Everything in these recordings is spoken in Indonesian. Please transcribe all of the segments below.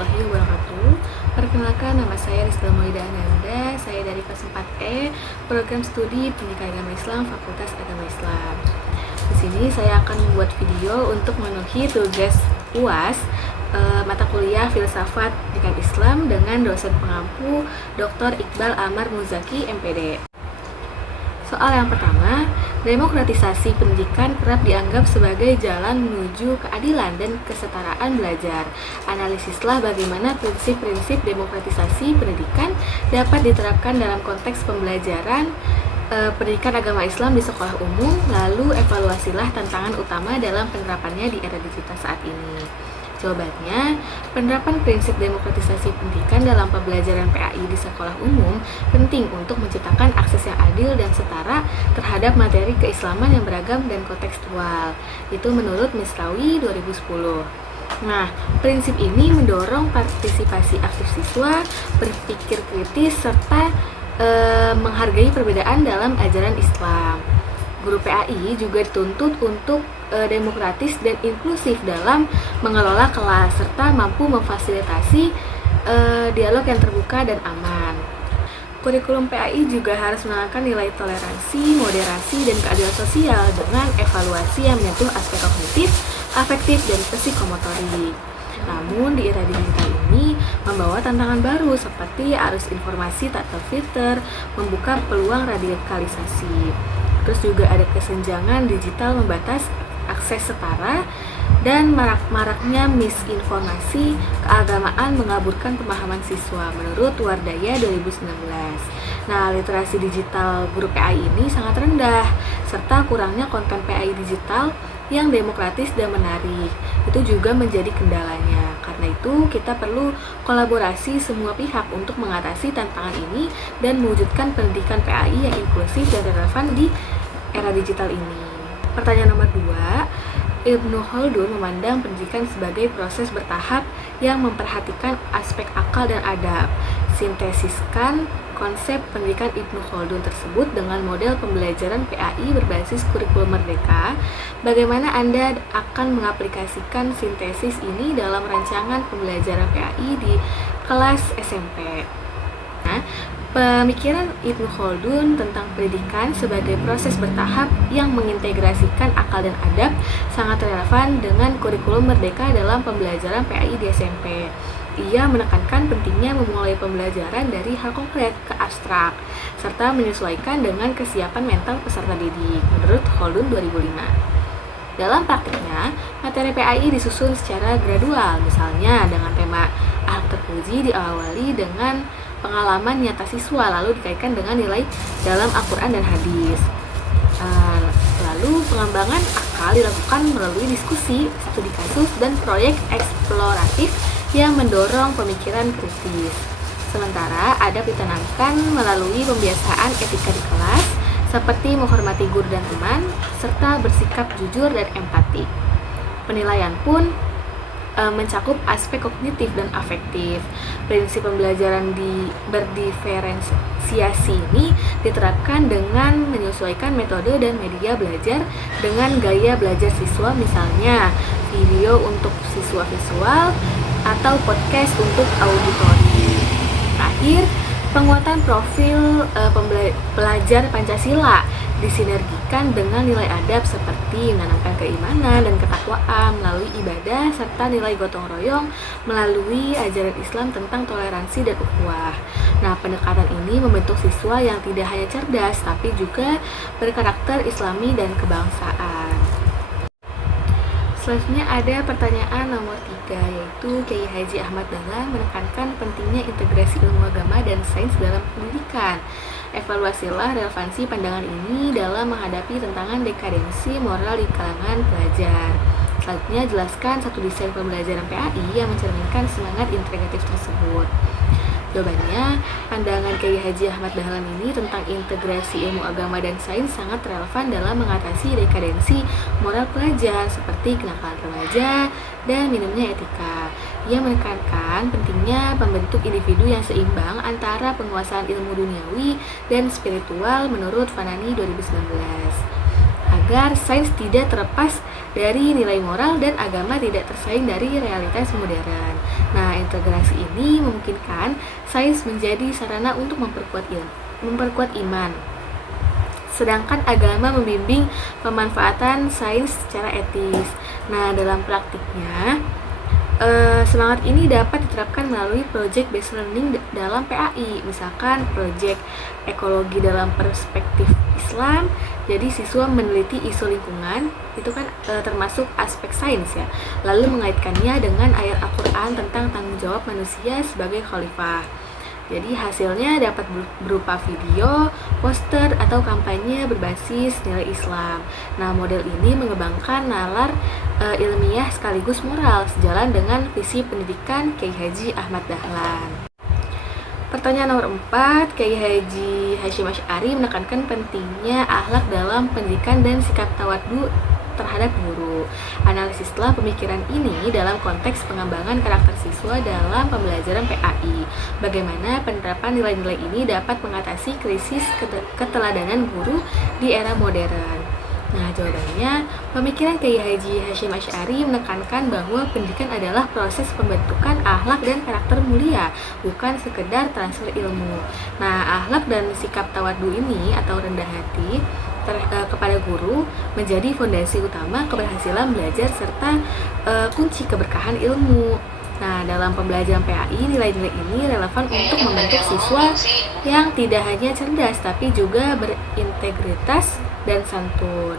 warahmatullahi wabarakatuh. Perkenalkan, nama saya Rizka Maulida Ananda. Saya dari kelas 4E, Program Studi Pendidikan Agama Islam, Fakultas Agama Islam. Di sini saya akan membuat video untuk memenuhi tugas UAS mata kuliah Filsafat Pendidikan Islam dengan dosen pengampu Dr. Iqbal Amar Muzaki, MPD. Soal yang pertama, demokratisasi pendidikan kerap dianggap sebagai jalan menuju keadilan dan kesetaraan belajar. Analisislah bagaimana prinsip-prinsip demokratisasi pendidikan dapat diterapkan dalam konteks pembelajaran pendidikan agama Islam di sekolah umum, lalu evaluasilah tantangan utama dalam penerapannya di era digital saat ini. Jawabannya, penerapan prinsip demokratisasi pendidikan dalam pembelajaran PAI di sekolah umum penting untuk menciptakan akses yang adil dan setara terhadap materi keislaman yang beragam dan kontekstual. Itu menurut Misrawi 2010. Nah, prinsip ini mendorong partisipasi aktif siswa, berpikir kritis, serta menghargai perbedaan dalam ajaran Islam. Guru PAI juga dituntut untuk demokratis dan inklusif dalam mengelola kelas serta mampu memfasilitasi dialog yang terbuka dan aman. Kurikulum PAI juga harus menerapkan nilai toleransi, moderasi, dan keadilan sosial dengan evaluasi yang menyentuh aspek kognitif, afektif, dan psikomotorik. Namun di era digital ini membawa tantangan baru seperti arus informasi tak terfilter, membuka peluang radikalisasi. Terus juga ada kesenjangan digital membatas akses setara dan maraknya misinformasi keagamaan mengaburkan pemahaman siswa menurut Wardaya 2019. Nah, literasi digital guru PAI ini sangat rendah serta kurangnya konten PAI digital yang demokratis dan menarik. Itu juga menjadi kendalanya. Karena itu kita perlu kolaborasi semua pihak untuk mengatasi tantangan ini dan mewujudkan pendidikan PAI yang inklusif dan relevan di era digital ini. Pertanyaan nomor 2, Ibnu Khaldun memandang pendidikan sebagai proses bertahap yang memperhatikan aspek akal dan adab. Sintesiskan konsep pendidikan Ibnu Khaldun tersebut dengan model pembelajaran PAI berbasis kurikulum merdeka. Bagaimana Anda akan mengaplikasikan sintesis ini dalam rancangan pembelajaran PAI di kelas SMP? Nah, pemikiran Ibnu Khaldun tentang pendidikan sebagai proses bertahap yang mengintegrasikan akal dan adab sangat relevan dengan kurikulum merdeka dalam pembelajaran PAI di SMP. Ia menekankan pentingnya memulai pembelajaran dari hal konkret ke abstrak, serta menyesuaikan dengan kesiapan mental peserta didik, menurut Khaldun 2005. Dalam praktiknya, materi PAI disusun secara gradual, misalnya dengan tema akhlak terpuji diawali dengan pengalaman nyata siswa, lalu dikaitkan dengan nilai dalam Al-Quran dan hadis. Lalu pengembangan akal dilakukan melalui diskusi, studi kasus, dan proyek eksploratif yang mendorong pemikiran kritis. Sementara adab ditanamkan melalui pembiasaan etika di kelas, seperti menghormati guru dan teman, serta bersikap jujur dan empati. Penilaian pun mencakup aspek kognitif dan afektif. Prinsip pembelajaran berdiferensiasi ini diterapkan dengan menyesuaikan metode dan media belajar dengan gaya belajar siswa, misalnya video untuk siswa visual atau podcast untuk auditori. Terakhir, penguatan profil pelajar Pancasila disinergikan dengan nilai adab seperti menanamkan keimanan dan ketakwaan melalui ibadah serta nilai gotong royong melalui ajaran Islam tentang toleransi dan ukhuwah. Nah, pendekatan ini membentuk siswa yang tidak hanya cerdas tapi juga berkarakter Islami dan kebangsaan. Selanjutnya ada pertanyaan nomor 3, yaitu Kiai Haji Ahmad Dahlan menekankan pentingnya integrasi ilmu agama dan sains dalam pendidikan. Evaluasilah relevansi pandangan ini dalam menghadapi tantangan dekadensi moral di kalangan pelajar. Selanjutnya jelaskan satu desain pembelajaran PAI yang mencerminkan semangat integratif tersebut. Jawabannya, pandangan Kiai Haji Ahmad Dahlan ini tentang integrasi ilmu agama dan sains sangat relevan dalam mengatasi dekadensi moral pelajar seperti kenakalan remaja dan minimnya etika. Ia menekankan pentingnya membentuk individu yang seimbang antara penguasaan ilmu duniawi dan spiritual menurut Fanani 2019. agar sains tidak terlepas dari nilai moral dan agama tidak tersaing dari realitas modern. Nah, integrasi ini memungkinkan sains menjadi sarana untuk memperkuat iman, sedangkan agama membimbing pemanfaatan sains secara etis. Nah, dalam praktiknya, semangat ini dapat diterapkan melalui project based learning dalam PAI, misalkan project ekologi dalam perspektif Islam. Jadi siswa meneliti isu lingkungan, itu kan termasuk aspek sains ya, lalu mengaitkannya dengan ayat Al-Quran tentang tanggung jawab manusia sebagai khalifah. Jadi hasilnya dapat berupa video, poster, atau kampanye berbasis nilai Islam. Nah, model ini mengembangkan nalar ilmiah sekaligus moral sejalan dengan visi pendidikan Kiai Haji Ahmad Dahlan. Pertanyaan nomor 4, Kiai Haji Hasyim Asy'ari menekankan pentingnya akhlak dalam pendidikan dan sikap tawadhu terhadap guru. Analisislah pemikiran ini dalam konteks pengembangan karakter siswa dalam pembelajaran PAI. Bagaimana penerapan nilai-nilai ini dapat mengatasi krisis keteladanan guru di era modern? Nah, jawabannya, pemikiran Kiai Haji Hasyim Asy'ari menekankan bahwa pendidikan adalah proses pembentukan akhlak dan karakter mulia, bukan sekedar transfer ilmu. Nah, akhlak dan sikap tawadhu ini atau rendah hati kepada guru menjadi fondasi utama keberhasilan belajar serta kunci keberkahan ilmu. Nah, dalam pembelajaran PAI, nilai-nilai ini relevan untuk membentuk siswa yang tidak hanya cerdas tapi juga berintegritas dan santun.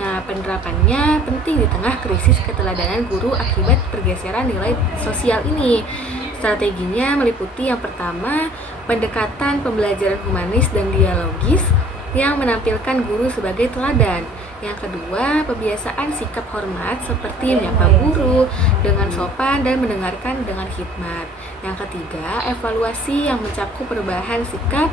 Nah, penerapannya penting di tengah krisis keteladanan guru akibat pergeseran nilai sosial ini. Strateginya meliputi yang pertama, pendekatan pembelajaran humanis dan dialogis yang menampilkan guru sebagai teladan. Yang kedua, pembiasaan sikap hormat seperti menyapa guru dengan sopan dan mendengarkan dengan khidmat. Yang ketiga, evaluasi yang mencakup perubahan sikap,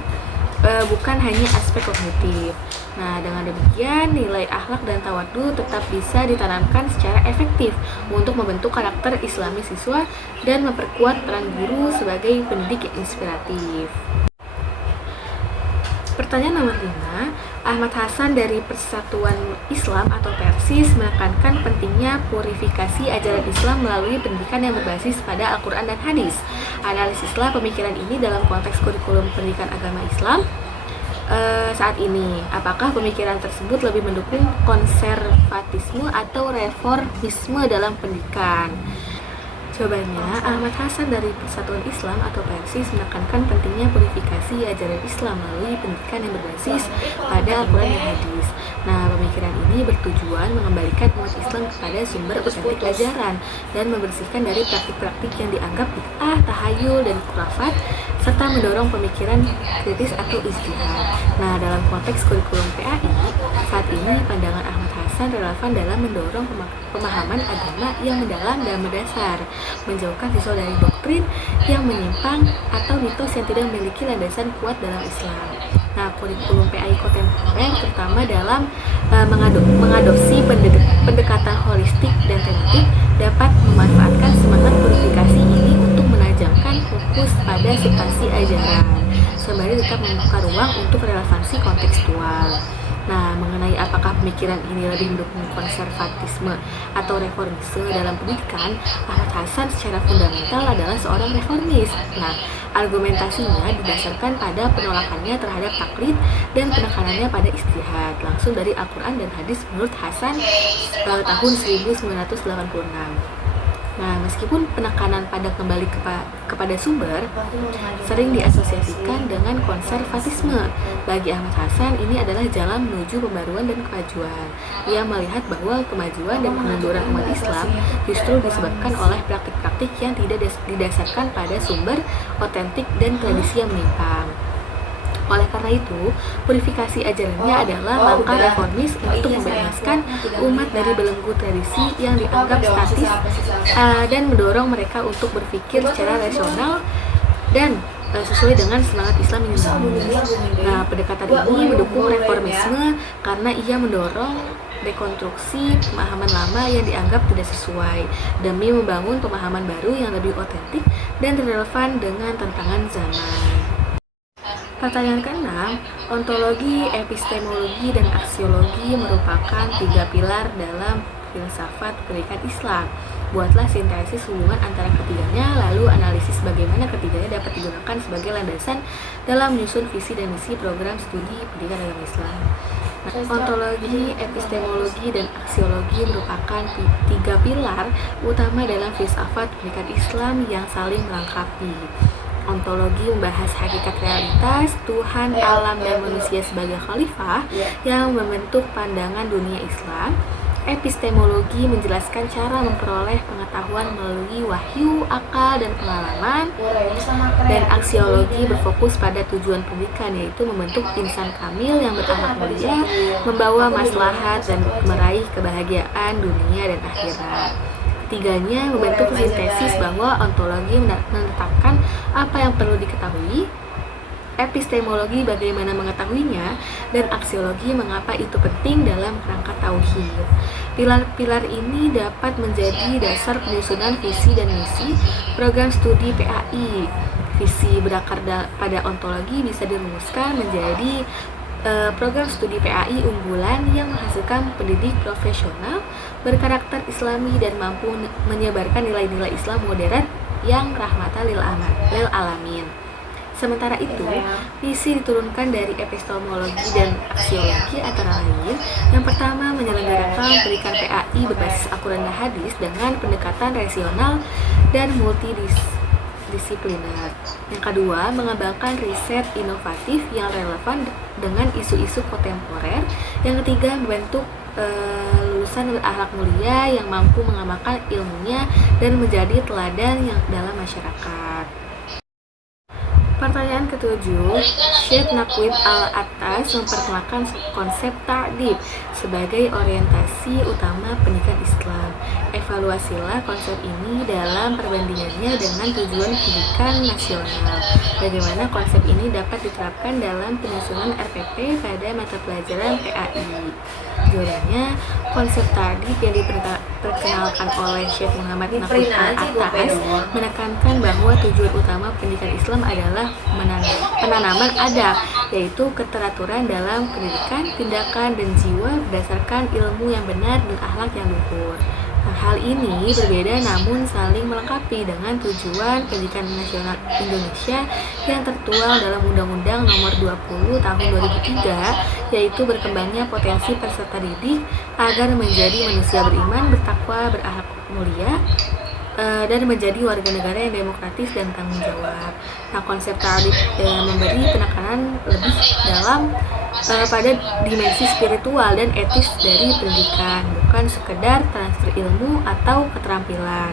bukan hanya aspek kognitif. Nah, dengan demikian nilai akhlak dan tawadhu tetap bisa ditanamkan secara efektif untuk membentuk karakter Islami siswa dan memperkuat peran guru sebagai pendidik yang inspiratif. Pertanyaan nomor 5, Ahmad Hasan dari Persatuan Islam atau Persis menekankan pentingnya purifikasi ajaran Islam melalui pendidikan yang berbasis pada Al-Quran dan Hadis. Analisislah pemikiran ini dalam konteks kurikulum pendidikan agama Islam saat ini. Apakah pemikiran tersebut lebih mendukung konservatisme atau reformisme dalam pendidikan? Jawabannya, Ahmad Hasan dari Persatuan Islam atau Persis menekankan pentingnya purifikasi ajaran Islam melalui pendidikan yang berbasis pada Al-Quran dan Hadis. Nah, pemikiran ini bertujuan mengembalikan umat Islam kepada sumber otentik ajaran dan membersihkan dari praktik-praktik yang dianggap bid'ah, tahayul, dan khurafat, serta mendorong pemikiran kritis atau ijtihad. Nah, dalam konteks kurikulum PAI, saat ini pandangan Ahmad Hasan relevan dalam mendorong pemahaman agama yang mendalam dan mendasar, menjauhkan siswa dari doktrin yang menyimpang atau mitos yang tidak memiliki landasan kuat dalam Islam. Nah, kurikulum PAI kontemporer terutama dalam mengadopsi pendekatan holistik dan tematik dapat memanfaatkan semangat purifikasi ini untuk menajamkan fokus pada substansi ajaran, sembari tetap membuka ruang untuk relevansi kontekstual. Nah, mengenai apakah pemikiran ini lebih mendukung konservatisme atau reformisme dalam pendidikan, Ahmad Hasan secara fundamental adalah seorang reformis. Nah, argumentasinya didasarkan pada penolakannya terhadap taklid dan penekanannya pada ijtihad langsung dari Al-Quran dan Hadis menurut Hasan tahun 1986. Nah, meskipun penekanan pada kembali kepada sumber sering diasosiasikan dengan konservatisme, bagi Ahmad Hasan ini adalah jalan menuju pembaruan dan kemajuan. Ia melihat bahwa kemajuan dan kemunduran umat Islam justru disebabkan oleh praktik-praktik yang tidak didasarkan pada sumber otentik dan tradisi yang menyimpang. Oleh karena itu, purifikasi ajarannya adalah langkah reformis untuk membebaskan umat dari belenggu tradisi yang dianggap statis dan mendorong mereka untuk berpikir secara rasional dan sesuai dengan semangat Islam yang dibangun. Nah, pendekatan ini mendukung reformisme karena ia mendorong dekonstruksi pemahaman lama yang dianggap tidak sesuai demi membangun pemahaman baru yang lebih otentik dan relevan dengan tantangan zaman. Pertanyaan keenam, ontologi, epistemologi, dan aksiologi merupakan 3 pilar dalam filsafat pendidikan Islam. Buatlah sintesis hubungan antara ketiganya, lalu analisis bagaimana ketiganya dapat digunakan sebagai landasan dalam menyusun visi dan misi program studi pendidikan agama Islam. Ontologi, epistemologi, dan aksiologi merupakan 3 pilar utama dalam filsafat pendidikan Islam yang saling melengkapi. Ontologi membahas hakikat realitas, Tuhan, alam, dan manusia sebagai khalifah yang membentuk pandangan dunia Islam. Epistemologi menjelaskan cara memperoleh pengetahuan melalui wahyu, akal, dan pengalaman. Dan aksiologi berfokus pada tujuan pendidikan, yaitu membentuk insan kamil yang berakhlak mulia, membawa maslahat, dan meraih kebahagiaan dunia dan akhirat. Ketiganya membentuk sintesis bahwa ontologi menetapkan apa yang perlu diketahui, epistemologi bagaimana mengetahuinya, dan aksiologi mengapa itu penting dalam kerangka tauhid. Pilar-pilar ini dapat menjadi dasar penyusunan visi dan misi program studi PAI. Visi berakar pada ontologi bisa dirumuskan menjadi program studi PAI unggulan yang menghasilkan pendidik profesional berkarakter Islami dan mampu menyebarkan nilai-nilai Islam modern yang rahmatan lil alamin. Sementara itu, visi diturunkan dari epistemologi dan aksiologi antara lain. Yang pertama, menyelenggarakan pendidikan PAI berbasis Al-Quran dan Hadis dengan pendekatan rasional dan multidisipliner. Yang kedua, mengembangkan riset inovatif yang relevan dengan isu-isu kontemporer. Yang ketiga, membentuk lulusan berakhlak mulia yang mampu mengamalkan ilmunya dan menjadi teladan yang dalam masyarakat. Pertanyaan ketujuh, Syekh Naqwi Al-Attas memperkenalkan konsep ta'dib sebagai orientasi utama pendidikan Islam. Evaluasilah konsep ini dalam perbandingannya dengan tujuan pendidikan nasional. Bagaimana konsep ini dapat diterapkan dalam penyusunan RPP pada mata pelajaran PAI? Jawabannya, konsep ta'dib yang diperkenalkan oleh Syekh Muhammad Naqwi Al-Attas menekankan bahwa tujuan utama pendidikan Islam adalah penanaman adab, yaitu keteraturan dalam pendidikan, tindakan, dan jiwa berdasarkan ilmu yang benar dan akhlak yang luhur. Hal ini berbeda namun saling melengkapi dengan tujuan pendidikan nasional Indonesia yang tertuang dalam Undang-Undang Nomor 20 Tahun 2003, yaitu berkembangnya potensi peserta didik agar menjadi manusia beriman, bertakwa, berakhlak mulia, dan menjadi warga negara yang demokratis dan tanggung jawab. Nah, konsep ta'dib memberi penekanan lebih dalam pada dimensi spiritual dan etis dari pendidikan, bukan sekedar transfer ilmu atau keterampilan.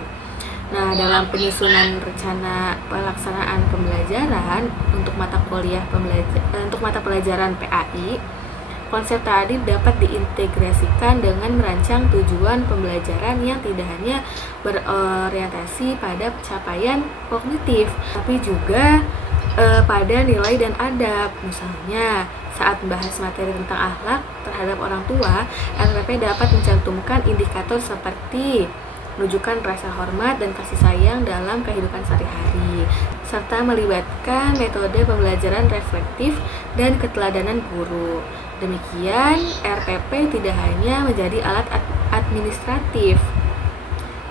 Nah, dalam penyusunan rencana pelaksanaan pembelajaran untuk mata pelajaran PAI, konsep ta'dib dapat diintegrasikan dengan merancang tujuan pembelajaran yang tidak hanya berorientasi pada pencapaian kognitif, tapi juga pada nilai dan adab. Misalnya, saat membahas materi tentang akhlak terhadap orang tua, RPP dapat mencantumkan indikator seperti menunjukkan rasa hormat dan kasih sayang dalam kehidupan sehari-hari, serta melibatkan metode pembelajaran reflektif dan keteladanan guru. Demikian, RPP tidak hanya menjadi alat administratif,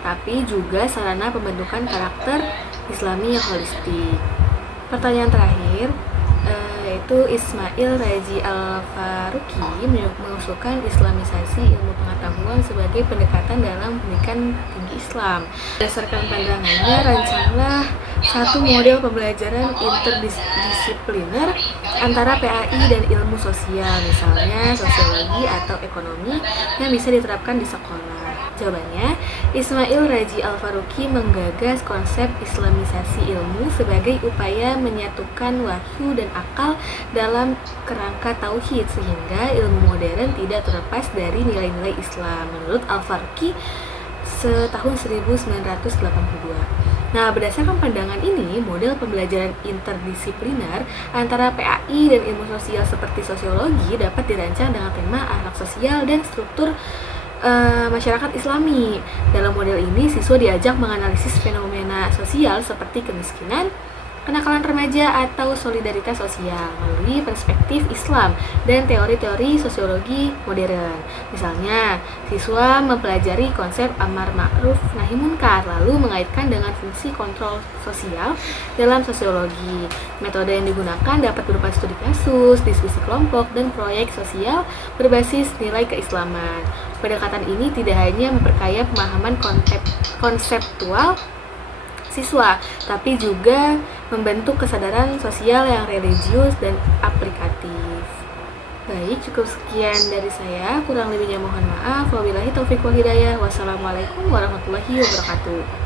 tapi juga sarana pembentukan karakter Islami yang holistik. Pertanyaan terakhir, yaitu Ismail Raji Al-Faruqi mengusulkan Islamisasi ilmu pengetahuan sebagai pendekatan dalam pendidikan tinggi Islam. Berdasarkan pandangannya, rancanglah satu model pembelajaran interdisipliner antara PAI dan ilmu sosial, misalnya sosiologi atau ekonomi, yang bisa diterapkan di sekolah. Jawabannya, Ismail Raji Al-Faruqi menggagas konsep Islamisasi ilmu sebagai upaya menyatukan wahyu dan akal dalam kerangka tauhid, sehingga ilmu modern tidak terlepas dari nilai-nilai Islam. Menurut Al-Faruqi, setahun 1982. Nah, berdasarkan pandangan ini, model pembelajaran interdisipliner antara PAI dan ilmu sosial seperti sosiologi dapat dirancang dengan tema akhlak sosial dan struktur masyarakat Islami. Dalam model ini, siswa diajak menganalisis fenomena sosial seperti kemiskinan, kenakalan remaja atau solidaritas sosial melalui perspektif Islam dan teori-teori sosiologi modern. Misalnya, siswa mempelajari konsep amar ma'ruf nahi munkar lalu mengaitkan dengan fungsi kontrol sosial dalam sosiologi. Metode yang digunakan dapat berupa studi kasus, diskusi kelompok, dan proyek sosial berbasis nilai keislaman. Pendekatan ini tidak hanya memperkaya pemahaman konseptual siswa, tapi juga membentuk kesadaran sosial yang religius dan aplikatif. Baik, cukup sekian dari saya. Kurang lebihnya mohon maaf. Wabillahi taufiq wal hidayah. Wassalamualaikum warahmatullahi wabarakatuh.